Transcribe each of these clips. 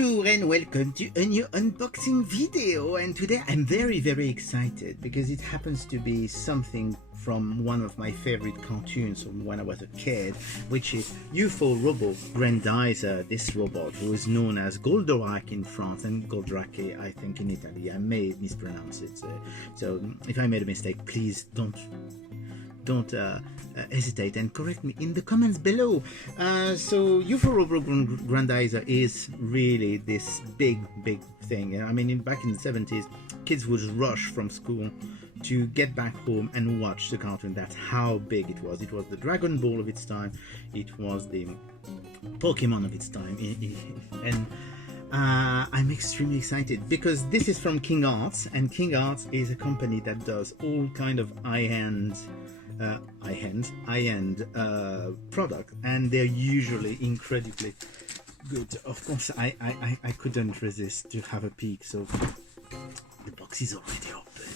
Bonjour and welcome to a new unboxing video, and today I'm very excited because it happens to be something from one of my favorite cartoons from when I was a kid, which is UFO Robot Grendizer, this robot who is known as Goldorak in France and Goldorak I think in Italy. I may mispronounce it, so if I made a mistake, please don't hesitate and correct me in the comments below. So UFO Robot Grendizer is really this big thing. I mean, back in the 70s, kids would rush from school to get back home and watch the cartoon. That's how big it was. It was the Dragon Ball of its time. It was the Pokemon of its time. And I'm extremely excited because this is from King Arts, and King Arts is a company that does all kind of high-end product, and they're usually incredibly good. Of course, I couldn't resist to have a peek. So the box is already open,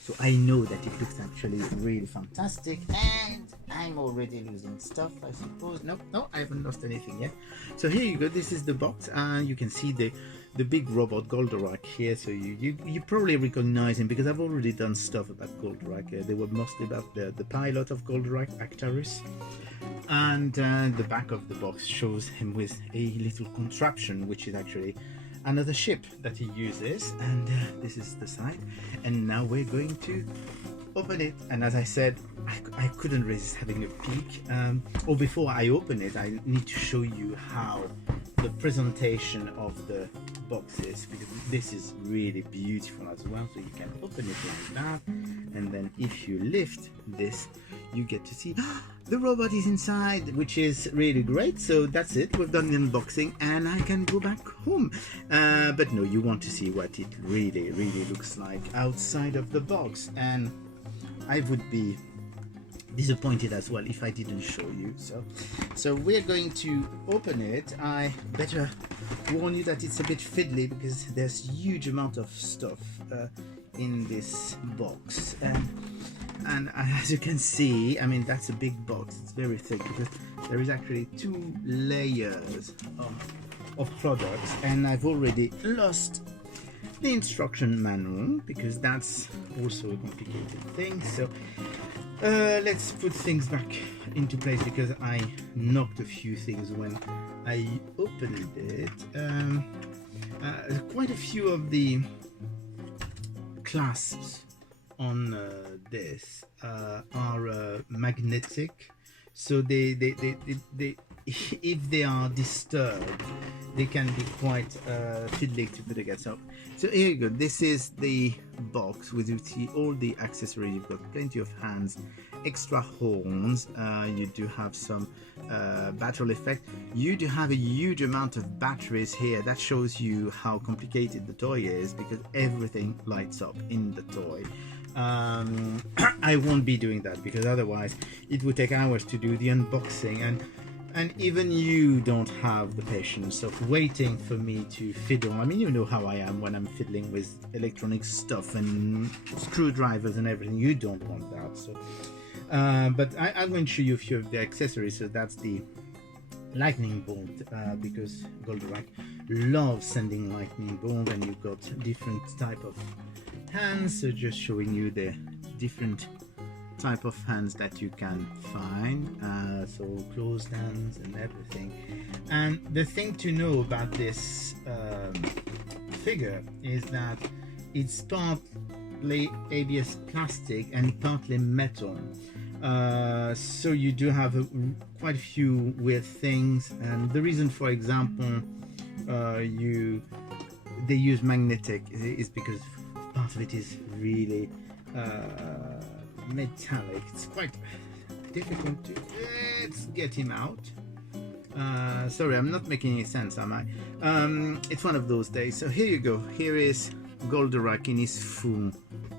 so I know that it looks actually really fantastic, and I'm already losing stuff, I suppose. No, I haven't lost anything yet. So here you go. This is the box, and you can see the big robot Goldorak here. So you probably recognize him because I've already done stuff about Goldorak. They were mostly about the pilot of Goldorak, Actarus. And the back of the box shows him with a little contraption, which is actually another ship that he uses. And this is the side. And now we're going to open it. And as I said, I couldn't resist having a peek. Or before I open it, I need to show you how the presentation of the box is, because this is really beautiful as well. So you can open it like that, and then if you lift this, you get to see the robot is inside, which is really great. So that's it, we've done the unboxing and I can go back home. But no, you want to see what it really looks like outside of the box, and I would be disappointed as well if I didn't show you. So we're going to open it. I better warn you that it's a bit fiddly because there's huge amount of stuff in this box, and as you can see, I mean, that's a big box. It's very thick because there is actually 2 layers of products, and I've already lost the instruction manual because that's also a complicated thing. So let's put things back into place because I knocked a few things when I opened it. Quite a few of the clasps on this are magnetic, so they if they are disturbed, they can be quite fiddly to put together. So here you go. This is the box with, you see all the accessories. You've got plenty of hands, extra horns. You do have some battery effect. You do have a huge amount of batteries here. That shows you how complicated the toy is because everything lights up in the toy. I won't be doing that because otherwise it would take hours to do the unboxing, and even you don't have the patience of waiting for me to fiddle. I mean, you know how I am when I'm fiddling with electronic stuff and screwdrivers and everything. You don't want that. So but I'm going to show you a few of the accessories. So that's the lightning bolt, because Goldorak loves sending lightning bolt, and you've got different type of hands. So just showing you the different type of hands that you can find, so closed hands and everything. And the thing to know about this figure is that it's partly ABS plastic and partly metal. So you do have quite a few weird things, and the reason, for example, they use magnetic is because part of it is really metallic. It's quite difficult to... Let's get him out. Sorry, I'm not making any sense, am I? It's one of those days. So here you go. Here is Goldorak in his full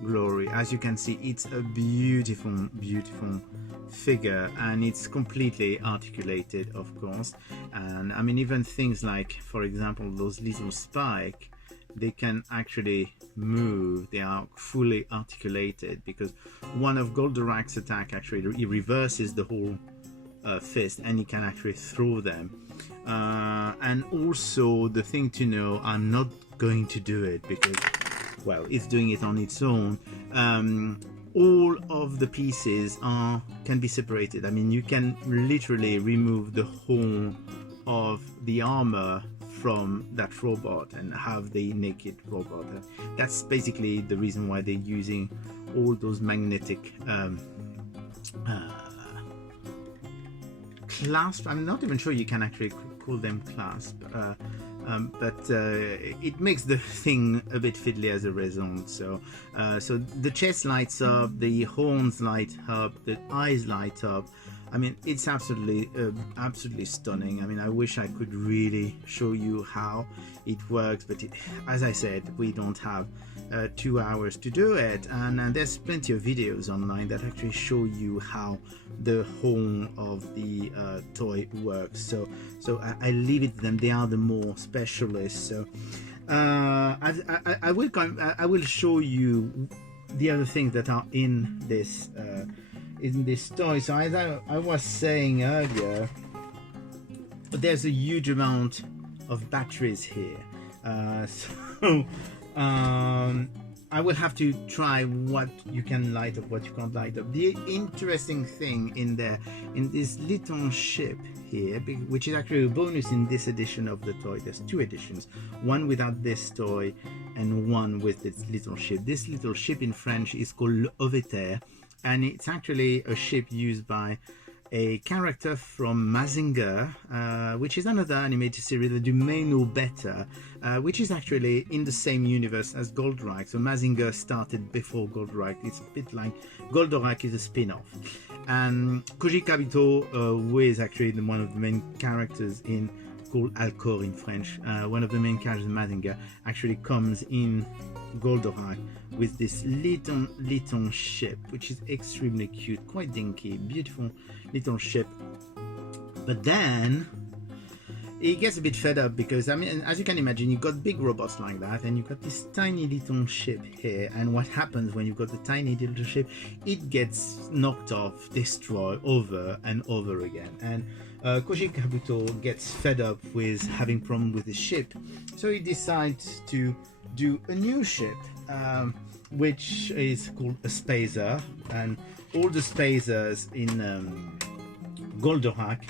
glory. As you can see, it's a beautiful figure, and it's completely articulated, of course. And I mean, even things like, for example, those little spikes, they can actually move. They are fully articulated because one of Goldorak's attack actually he reverses the whole fist, and you can actually throw them. And also the thing to know, I'm not going to do it because, well, it's doing it on its own. All of the pieces can be separated. I mean, you can literally remove the whole of the armor from that robot and have the naked robot. That's basically the reason why they're using all those magnetic clasp. I'm not even sure you can actually call them clasp, but it makes the thing a bit fiddly as a result. So the chest lights up, the horns light up, the eyes light up. I mean, it's absolutely stunning. I mean, I wish I could really show you how it works, but as I said, we don't have 2 hours to do it, and there's plenty of videos online that actually show you how the whole of the toy works. So I leave it to them. They are the more specialists. So I will show you the other things that are in this toy. So as I was saying earlier, there's a huge amount of batteries here. So I will have to try what you can light up, what you can't light up. The interesting thing in this little ship here, which is actually a bonus in this edition of the toy. There's 2 editions, one without this toy and one with this little ship. This little ship in French is called l'Oveter, and it's actually a ship used by a character from Mazinger, which is another animated series that you may know better, which is actually in the same universe as Goldorak. So Mazinger started before Goldorak. It's a bit like Goldorak is a spin-off. And Koji Kabuto, who is actually one of the main characters in, called Alcor in French, one of the main characters in Mazinger, actually comes in Goldorak with this little ship, which is extremely cute, quite dinky, beautiful little ship. But then he gets a bit fed up because, I mean, as you can imagine, you've got big robots like that, and you've got this tiny little ship here, and what happens when you've got the tiny little ship? It gets knocked off, destroyed over and over again. And Koji Kabuto gets fed up with having problem with the ship, so he decides to do a new ship, which is called a spacer. And all the spacers in Goldorak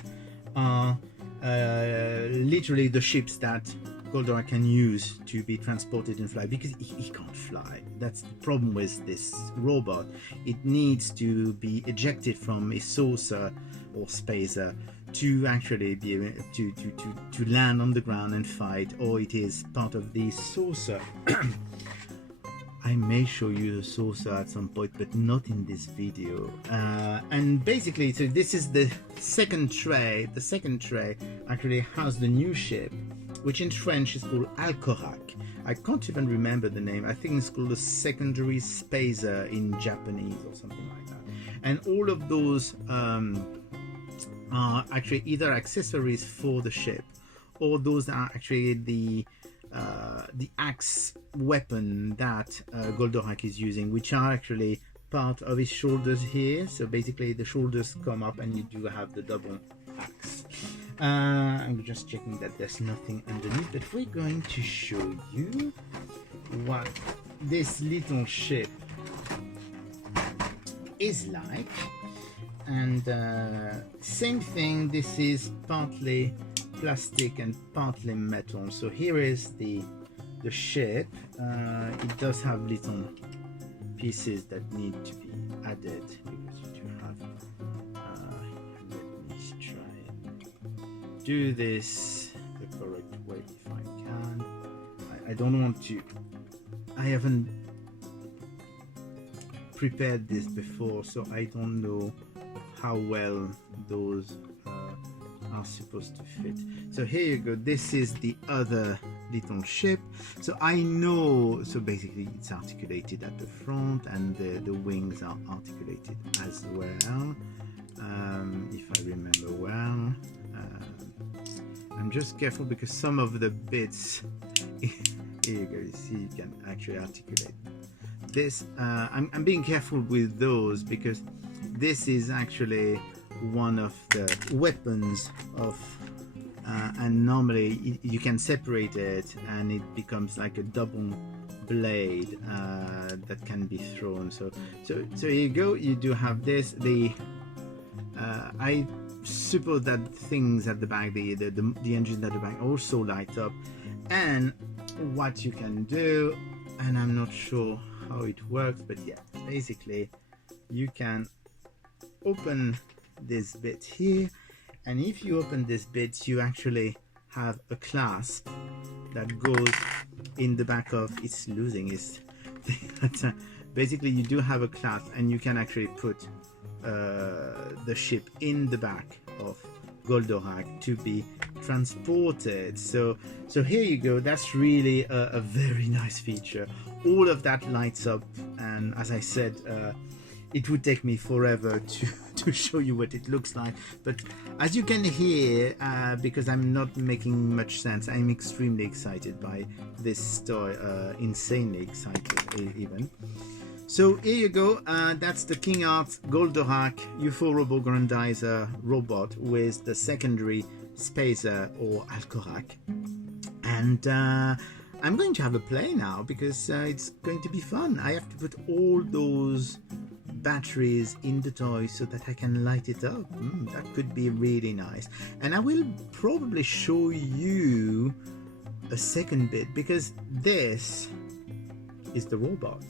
are literally the ships that Goldorak can use to be transported and fly, because he can't fly. That's the problem with this robot. It needs to be ejected from a saucer or spacer to actually be able to land on the ground and fight, or it is part of the saucer. I may show you the saucer at some point, but not in this video. And basically, so this is the second tray. The second tray actually has the new ship, which in French is called Alcorak. I can't even remember the name. I think it's called the secondary spacer in Japanese or something like that. And all of those are actually either accessories for the ship, or those are actually the axe weapon that Goldorak is using, which are actually part of his shoulders here. So basically the shoulders come up and you do have the double axe. I'm just checking that there's nothing underneath, but we're going to show you what this little ship is like. And same thing, this is partly plastic and partly metal. So here is the ship. It does have little pieces that need to be added, because you do have let me try and do this the correct way if I can. I don't want to, I haven't prepared this before, so I don't know how well those are supposed to fit. So here you go, this is the other little ship. So I know, so basically it's articulated at the front, and the wings are articulated as well, if I remember well. I'm just careful because some of the bits here you go, you see you can actually articulate this. I'm being careful with those because this is actually one of the weapons of and normally you can separate it and it becomes like a double blade that can be thrown. So here you go, you do have this. I suppose that things at the back, the engine at the back also light up. And what you can do, and I'm not sure how it works, but yeah, basically you can open this bit here, and if you open this bit you actually have a clasp that goes in the back of, it's losing its thing. Basically you do have a clasp and you can actually put the ship in the back of Goldorak to be transported. So here you go, that's really a very nice feature. All of that lights up, and as I said, it would take me forever to show you what it looks like, but as you can hear, because I'm not making much sense, I'm extremely excited by this toy, insanely excited even. So here you go, that's the King Art Goldorak UFO Robot Grendizer robot with the secondary spacer or Alcorak. And I'm going to have a play now because it's going to be fun. I have to put all those batteries in the toy so that I can light it up. That could be really nice. And I will probably show you a second bit because this is the robot.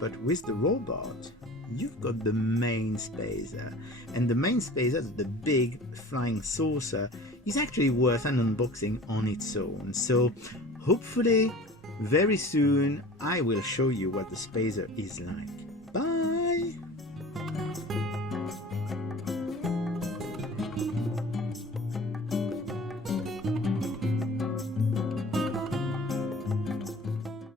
But with the robot, you've got the main spacer, and the main spacer, the big flying saucer, is actually worth an unboxing on its own. So hopefully very soon I will show you what the spacer is like. Bye!